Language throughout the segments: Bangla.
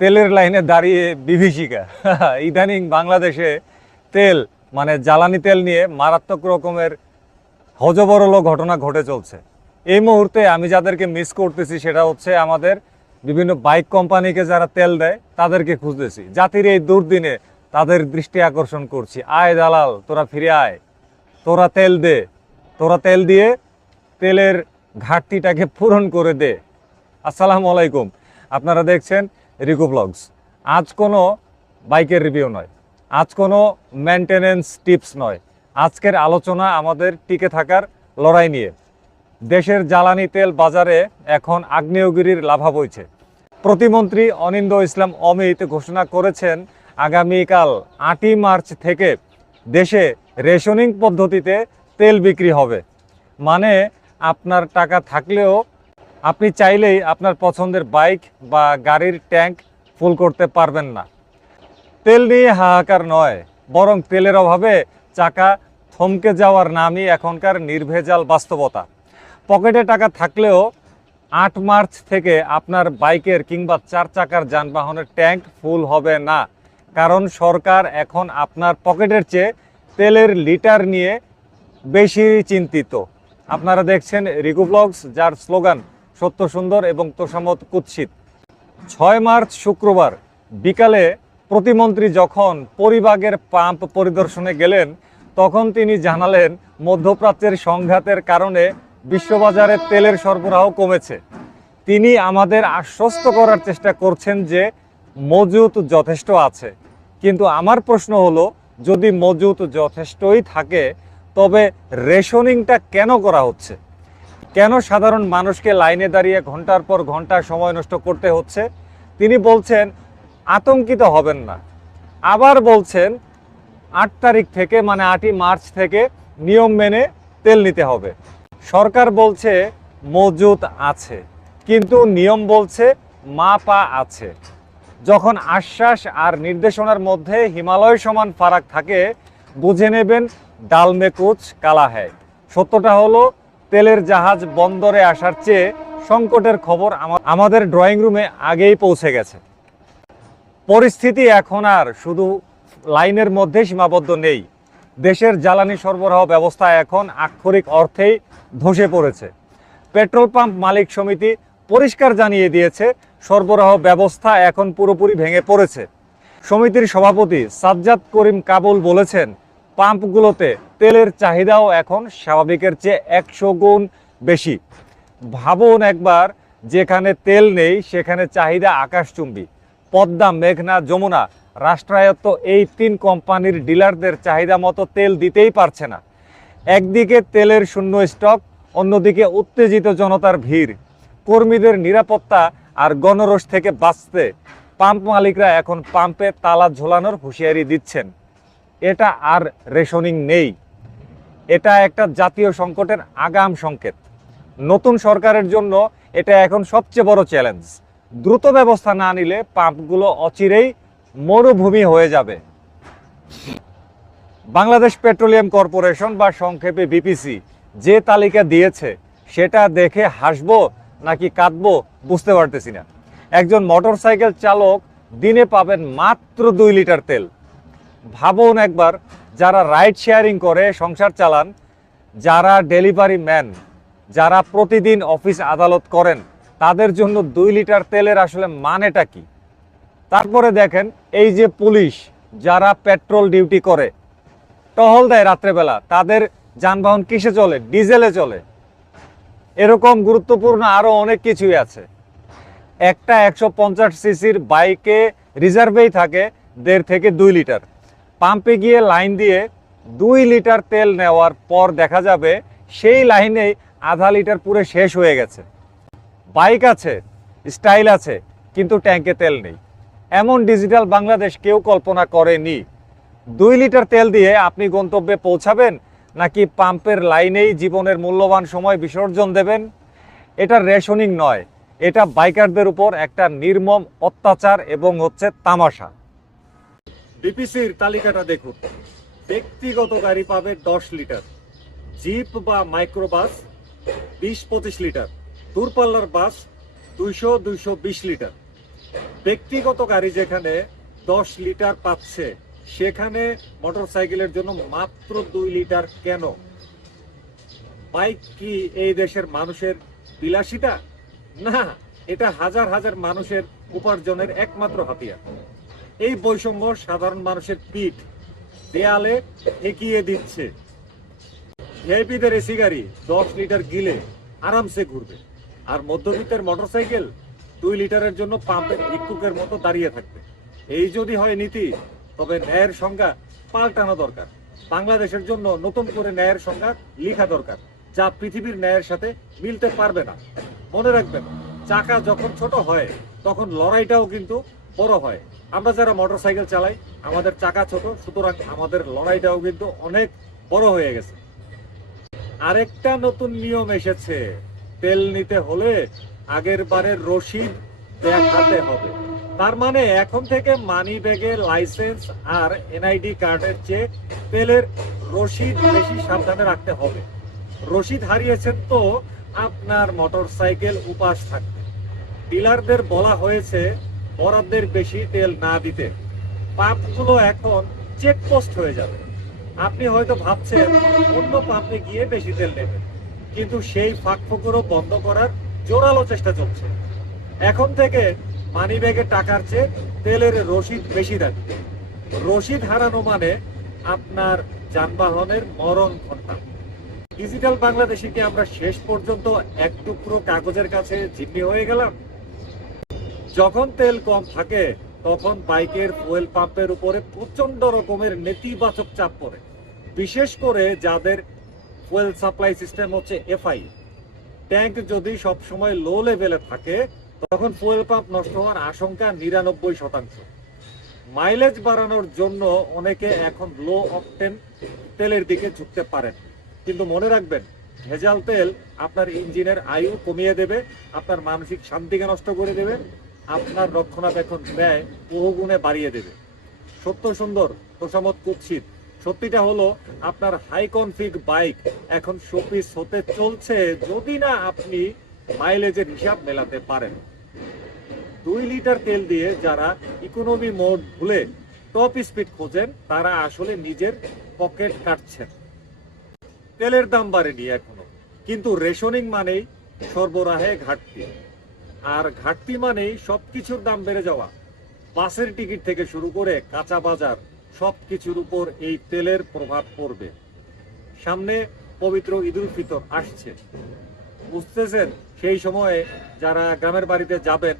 তেলের লাইনে দাঁড়িয়ে বিভীষিকা। ইদানিং বাংলাদেশে তেল মানে জ্বালানি তেল নিয়ে মারাত্মক রকমের হযবরল ঘটনা ঘটে চলছে। এই মুহূর্তে আমি যাদেরকে মিস করতেছি সেটা হচ্ছে আমাদের বিভিন্ন বাইক কোম্পানিকে যারা তেল দেয় তাদেরকে খুঁজতেছি। জাতির এই দুর্দিনে তাদের দৃষ্টি আকর্ষণ করছি। আয় দালাল, তোরা ফিরে আয়, তোরা তেল দে, তোরা তেল দিয়ে তেলের ঘাটতিটাকে পূরণ করে দে। আসসালামু আলাইকুম, আপনারা দেখছেন রিকু ব্লগস। আজ কোনো বাইকের রিভিউ নয়, আজ কোনো মেনটেনেন্স টিপস নয়, আজকের আলোচনা আমাদের টিকে থাকার লড়াই নিয়ে। দেশের জ্বালানি তেল বাজারে এখন আগ্নেয়গিরির লাভা বইছে। প্রতিমন্ত্রী অনিন্দ ইসলাম অমিত ঘোষণা করেছেন আগামীকাল 8ই মার্চ থেকে দেশে রেশনিং পদ্ধতিতে তেল বিক্রি হবে। মানে আপনার টাকা থাকলেও আপনি চাইলেই আপনার পছন্দের বাইক বা গাড়ির ট্যাঙ্ক ফুল করতে পারবেন না। তেল নিয়ে হাহাকার নয়, বরং তেলের অভাবে চাকা থমকে যাওয়ার নামই এখনকার নির্ভেজাল বাস্তবতা। পকেটে টাকা থাকলেও 8 মার্চ থেকে আপনার বাইকের কিংবা 4 চাকার যানবাহনের ট্যাঙ্ক ফুল হবে না, কারণ সরকার এখন আপনার পকেটের চেয়ে তেলের লিটার নিয়ে বেশি চিন্তিত। আপনারা দেখছেন রিকু ব্লগস, যার স্লোগান সত্য সুন্দর এবং তোষামত কুৎসিত। 6 মার্চ শুক্রবার বিকালে প্রতিমন্ত্রী যখন পরিবাগের পাম্প পরিদর্শনে গেলেন, তখন তিনি জানালেন মধ্যপ্রাচ্যের সংঘাতের কারণে বিশ্ববাজারে তেলের সরবরাহ কমেছে। তিনি আমাদের আশ্বস্ত করার চেষ্টা করছেন যে মজুত যথেষ্ট আছে। কিন্তু আমার প্রশ্ন হলো, যদি মজুত যথেষ্টই থাকে তবে রেশনিংটা কেন করা হচ্ছে? কেন সাধারণ মানুষকে লাইনে দাঁড়িয়ে ঘন্টার পর ঘন্টা সময় নষ্ট করতে হচ্ছে? তিনি বলছেন আতঙ্কিত হবেন না, আবার বলছেন 8 তারিখ থেকে মানে 8ই মার্চ থেকে নিয়ম মেনে তেল নিতে হবে। সরকার বলছে মজুত আছে, কিন্তু নিয়ম বলছে মাপা আছে। যখন আশ্বাস আর নির্দেশনার মধ্যে হিমালয় সমান ফারাক থাকে, বুঝে নেবেন ডাল মে কুচ কালা হ্যায়। সত্যটা হলো, তেলের জাহাজ বন্দরে আসার চেয়ে সংকটের খবর আমাদের ড্রয়িং রুমে আগেই পৌঁছে গেছে। পরিস্থিতি এখন আর শুধু লাইনের মধ্যে সীমাবদ্ধ নেই। দেশের জ্বালানি সরবরাহ ব্যবস্থা এখন আক্ষরিক অর্থেই ধসে পড়েছে। পেট্রোল পাম্প মালিক সমিতি পরিষ্কার জানিয়ে দিয়েছে সরবরাহ ব্যবস্থা এখন পুরোপুরি ভেঙে পড়েছে। সমিতির সভাপতি সাজ্জাদ করিম কাবুল বলেছেন, পাম্পগুলোতে তেলের চাহিদাও এখন স্বাভাবিকের চেয়ে 100 গুণ বেশি। ভাবুন একবার, যেখানে তেল নেই সেখানে চাহিদা আকাশচুম্বী। পদ্মা, মেঘনা, যমুনা রাষ্ট্রায়ত্ত এই 3 কোম্পানির ডিলারদের চাহিদা মতো তেল দিতেই পারছে না। একদিকে তেলের শূন্য স্টক, অন্যদিকে উত্তেজিত জনতার ভিড়। কর্মীদের নিরাপত্তা আর গণরোষ থেকে বাঁচতে পাম্প মালিকরা এখন পাম্পে তালা ঝোলানোর হুঁশিয়ারি দিচ্ছেন। এটা আর রেশনিং নেই, এটা একটা জাতীয় সংকটের আগাম সংকেত। নতুন সরকারের জন্য এটা এখন সবচেয়ে বড় চ্যালেঞ্জ। দ্রুত ব্যবস্থা না নিলে পাম্পগুলো অচিরেই মরুভূমি হয়ে যাবে। বাংলাদেশ পেট্রোলিয়াম কর্পোরেশন বা সংক্ষেপে বিপিসি যে তালিকা দিয়েছে, সেটা দেখে হাসবো নাকি কাঁদবো বুঝতে পারতেছি না। একজন মোটরসাইকেল চালক দিনে পাবেন মাত্র 2 লিটার তেল। ভাবুন একবার, যারা রাইড শেয়ারিং করে সংসার চালান, যারা ডেলিভারি ম্যান, যারা প্রতিদিন অফিস আদালত করেন, তাদের জন্য 2 লিটার তেলের আসলে মানেটা কি? তারপরে দেখেন এই যে পুলিশ যারা পেট্রোল ডিউটি করে, টহল দেয় রাত্রেবেলা, তাদের যানবাহন কিসে চলে? ডিজেলে চলে। এরকম গুরুত্বপূর্ণ আরও অনেক কিছুই আছে। একটা 150 সিসির বাইকে রিজার্ভেই থাকে 1.5 থেকে 2 লিটার। পাম্পে গিয়ে লাইন দিয়ে 2 লিটার তেল নেওয়ার পর দেখা যাবে সেই লাইনেই আধা লিটার পুরো শেষ হয়ে গেছে। বাইক আছে, স্টাইল আছে, কিন্তু ট্যাঙ্কে তেল নেই। এমন ডিজিটাল বাংলাদেশ কেউ কল্পনা করেনি। 2 লিটার তেল দিয়ে আপনি গন্তব্যে পৌঁছাবেন, নাকি পাম্পের লাইনেই জীবনের মূল্যবান সময় বিসর্জন দেবেন? এটা রেশনিং নয়, এটা বাইকারদের উপর একটা নির্মম অত্যাচার এবং হচ্ছে তামাশা। বিপিসির তালিকাটা দেখুন। ব্যক্তিগত গাড়ি পাবে 10 লিটার, জিপ বা মাইক্রোবাস 20-25 লিটার, দূরপাল্লার বাস 200-220 লিটার। ব্যক্তিগত গাড়ি যেখানে 10 লিটার পাচ্ছে, সেখানে মোটরসাইকেলের জন্য মাত্র 2 লিটার কেন? বাইক কি এই দেশের মানুষের বিলাসিতা? না, এটা হাজার হাজার মানুষের উপার্জনের একমাত্র হাতিয়ার। এই বৈষম্য সাধারণ মানুষের পিঠ দেয়ালে ঠেকিয়ে দিচ্ছে। ভিআইপিদের এসি গাড়ি 10 লিটার গিলে আরামসে ঘুরবে, আর মধ্যবিত্তের মোটরসাইকেল 2 লিটারের জন্য পাম্পের ভিক্ষুকের মতো দাঁড়িয়ে থাকবে। এই যদি হয় নীতি, তবে ন্যায়ের সংজ্ঞা পাল্টানো দরকার। বাংলাদেশের জন্য নতুন করে ন্যায়ের সংজ্ঞা লেখা দরকার, যা পৃথিবীর ন্যায়ের সাথে মিলতে পারবে না। মনে রাখবেন, চাকা যখন ছোট হয় তখন লড়াইটাও কিন্তু বড় হয়। আমরা যারা মোটরসাইকেল চালাই, আমাদের চাকা ছোট, সুতরাং আমাদের লড়াইটাও কিন্তু অনেক বড় হয়ে গেছে। আরেকটা নতুন নিয়ম এসেছে, তেল নিতে হলে আগের বারের রসিদ দেখাতে হবে। তার মানে এখন থেকে মানি ব্যাগে লাইসেন্স আর এনআইডি কার্ডের চেয়ে তেলের রসিদ বেশি সাবধানে রাখতে হবে। রসিদ হারিয়েছেন তো আপনার মোটরসাইকেল উপাস থাকবে। ডিলারদের বলা হয়েছে বরাদ্দের বেশি তেল না দিতে। পাম্পগুলো এখন চেকপোস্ট হয়ে যাবে। আপনি হয়তো ভাবছেন অন্য পাম্পে গিয়ে বেশি তেল নেবেন, কিন্তু সেই ফাঁকফোকরও বন্ধ করার জোরালো চেষ্টা চলছে। এখন থেকে মানি ব্যাগে টাকার চেয়ে তেলের রসিদ বেশি রাখবে। রসিদ হারানো মানে আপনার যানবাহনের মরণ ঘটনা। ডিজিটাল বাংলাদেশে কি আমরা শেষ পর্যন্ত এক টুকরো কাগজের কাছে জিম্মি হয়ে গেলাম? যখন তেল কম থাকে তখন বাইকের ফুয়েল পাম্পের উপরে প্রচন্ড রকমের নেতিবাচক চাপ পড়ে, বিশেষ করে যাদের ফুয়েল সাপ্লাই সিস্টেম হচ্ছে এফআই। ট্যাঙ্ক যদি সবসময় লো লেভেলে থাকে, তখন ফুয়েল পাম্প নষ্ট হওয়ার আশঙ্কা 99%। মাইলেজ বাড়ানোর জন্য অনেকে এখন লো অকটেন তেলের দিকে ঝুঁকতে পারেন, কিন্তু মনে রাখবেন, ভেজাল তেল আপনার ইঞ্জিনের আয়ু কমিয়ে দেবে, আপনার মানসিক শান্তিকে নষ্ট করে দেবে, আপনার রক্ষণাবেক্ষণ ব্যয় বহুগুণে বাড়িয়ে দেবে। সত্য সুন্দর, তোষামত কুৎসিত। সত্যিটা হলো, আপনার হাই কনফিগ বাইক এখন শোপিস হতে চলছে যদি না আপনি মাইলেজের হিসাব মেলাতে পারেন। 2 লিটার তেল দিয়ে যারা ইকোনমি মোড ভুলে টপ স্পিড খোঁজেন, তারা আসলে নিজের পকেট কাটছেন। তেলের দাম বাড়েনি এখনো, কিন্তু রেশনিং মানেই সরবরাহে ঘাটতি, আর ঘাটতি মানেই সবকিছুর দাম বেড়ে যাওয়া। বাসের টিকিট থেকে শুরু করে কাঁচা বাজার, সবকিছুর উপর এই তেলের প্রভাব পড়বে। সামনে পবিত্র ঈদুল ফিতর আসছে, বুঝতেছেন? সেই সময়ে যারা গ্রামের বাড়িতে যাবেন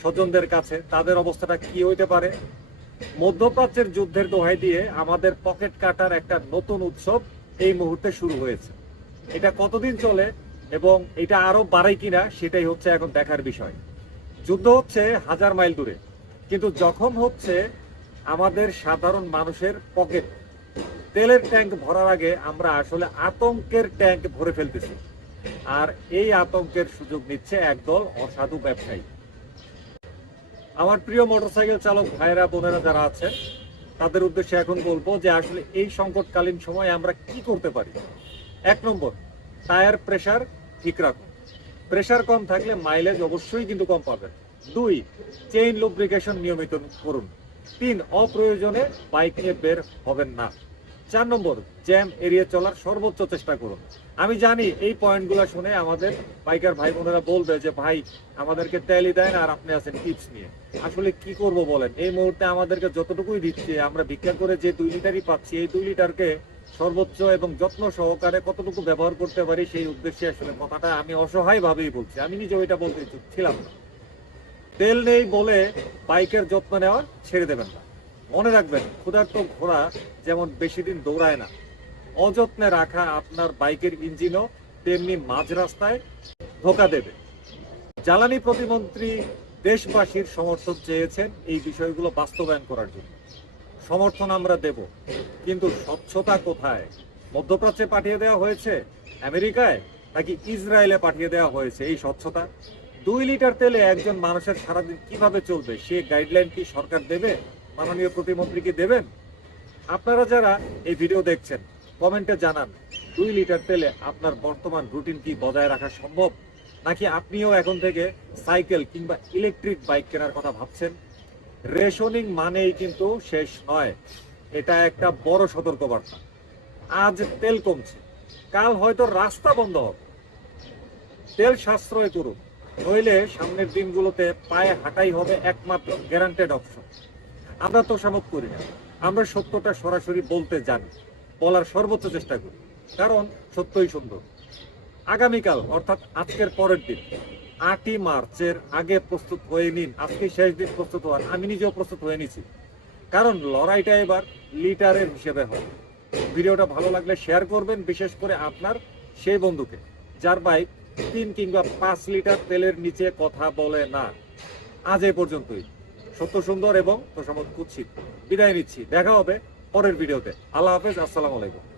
স্বজনদের কাছে, তাদের অবস্থাটা কি হইতে পারে? মধ্যপ্রাচ্যের যুদ্ধের দোহাই দিয়ে আমাদের পকেট কাটার একটা নতুন উৎসব এই মুহূর্তে শুরু হয়েছে। এটা কতদিন চলে এবং এটা আরো বাড়ে কিনা, সেটাই হচ্ছে এখন দেখার বিষয়। যুদ্ধ হচ্ছে 1000 মাইল দূরে, কিন্তু যখন হচ্ছে আমাদের সাধারণ মানুষের পকেট। তেলের ট্যাঙ্ক ভরার আগে আমরা আসলে আতঙ্কের ট্যাঙ্ক ভরে ফেলতেছি, আর এই আতঙ্কের সুযোগ নিচ্ছে একদল অসাধু ব্যবসায়ী। আমার প্রিয় মোটরসাইকেল চালক ভাইয়েরা বোনেরা যারা আছেন, তাদের উদ্দেশ্যে এখন বলবো যে আসলে এই সংকটকালীন সময়ে আমরা কি করতে পারি। 1 নম্বর, টায়ার প্রেসার ঠিক রাখুন। প্রেসার কম থাকলে মাইলেজ অবশ্যই কিন্তু কম পাবেন। 2, চেইন লুব্রিকেশন নিয়মিত করুন। 3, অপ্রয়োজনে বাইক নিয়ে বের হবেন না। 4 নম্বর, জ্যাম এড়িয়ে চলার সর্বোচ্চ চেষ্টা করুন। আমি জানি এই পয়েন্টগুলো শুনে আমাদের বাইকার ভাই বোনেরা বলবে যে ভাই আমাদেরকে তেলই দেয় না আর আপনি আছেন টিপস নিয়ে। আসলে কি করব বলেন, এই মুহূর্তে আমাদেরকে যতটুকুই দিচ্ছে, আমরা ভিক্ষা করে যে 2 লিটারই পাচ্ছি, এই 2 লিটারকে সর্বোচ্চ এবং যত্ন সহকারে কতটুকু ব্যবহার করতে পারি, সেই উদ্দেশ্যে আসলে কথাটা আমি অসহায় ভাবেই বলছি। আমি নিজে ওইটা বলতে ইচ্ছুক ছিলাম না। তেল নেই বলে বাইকের যত্ন নেওয়া ছেড়ে দেবেন না। মনে রাখবেন, ক্ষুধার্ত ঘোড়া যেমন বেশি দিন দৌড়ায় না, অযত্নে রাখা আপনার বাইকের ইঞ্জিনও তেমনি মাঝ রাস্তায় ধোকা দেবে। জ্বালানি প্রতিমন্ত্রী দেশবাসীর সমর্থন চেয়েছেন এই বিষয়গুলো বাস্তবায়ন করার জন্য। সমর্থন আমরা দেব, কিন্তু স্বচ্ছতা কোথায়? মধ্যপ্রাচ্যে পাঠিয়ে দেওয়া হয়েছে, আমেরিকায় নাকি ইসরায়েলে পাঠিয়ে দেওয়া হয়েছে এই স্বচ্ছতা? 2 লিটার তেলে একজন মানুষের সারাদিন কিভাবে চলবে, সে গাইডলাইন কি সরকার দেবে? মাননীয় প্রতিমন্ত্রী কি দেবেন? আপনারা যারা এই ভিডিও দেখছেন, কমেন্টে জানান 2 লিটার তেলে আপনার বর্তমান রুটিন কি বজায় রাখা সম্ভব? নাকি আপনিও এখন থেকে সাইকেল কিংবা ইলেকট্রিক বাইক কেনার কথা ভাবছেন? রেশনিং মানেই কিন্তু শেষ নয়, এটা একটা বড় সতর্কবার্তা। আজ তেল কমছে, কাল হয়তো রাস্তা বন্ধ হবে। তেল সাশ্রয় করুন, নইলে সামনের দিনগুলোতে পায়ে হাঁটাই হবে একমাত্র গ্যারান্টেড অপশন। আমরা তোষামত করি না, আমরা সত্যটা সরাসরি বলতে জানি, বলার সর্বোচ্চ চেষ্টা করি, কারণ সত্যই সুন্দর। আগামীকাল অর্থাৎ আজকের পরের দিন 8ই মার্চের আগে প্রস্তুত হয়ে নিন। আজকে শেষ দিন প্রস্তুত হওয়ার, আমি নিজেও প্রস্তুত হয়ে নিছি, কারণ লড়াইটা এবার লিটারের হিসেবে হবে। ভিডিওটা ভালো লাগলে শেয়ার করবেন, বিশেষ করে আপনার সেই বন্ধুকে যার বাইক 3 কিংবা 5 লিটার তেলের নিচে কথা বলে না। আজ এই পর্যন্তই। সত্য সুন্দর এবং তোষামত কুৎসিত বিদায় নিচ্ছি, দেখা হবে পরের ভিডিওতে। আল্লাহ হাফেজ, আসসালামু আলাইকুম।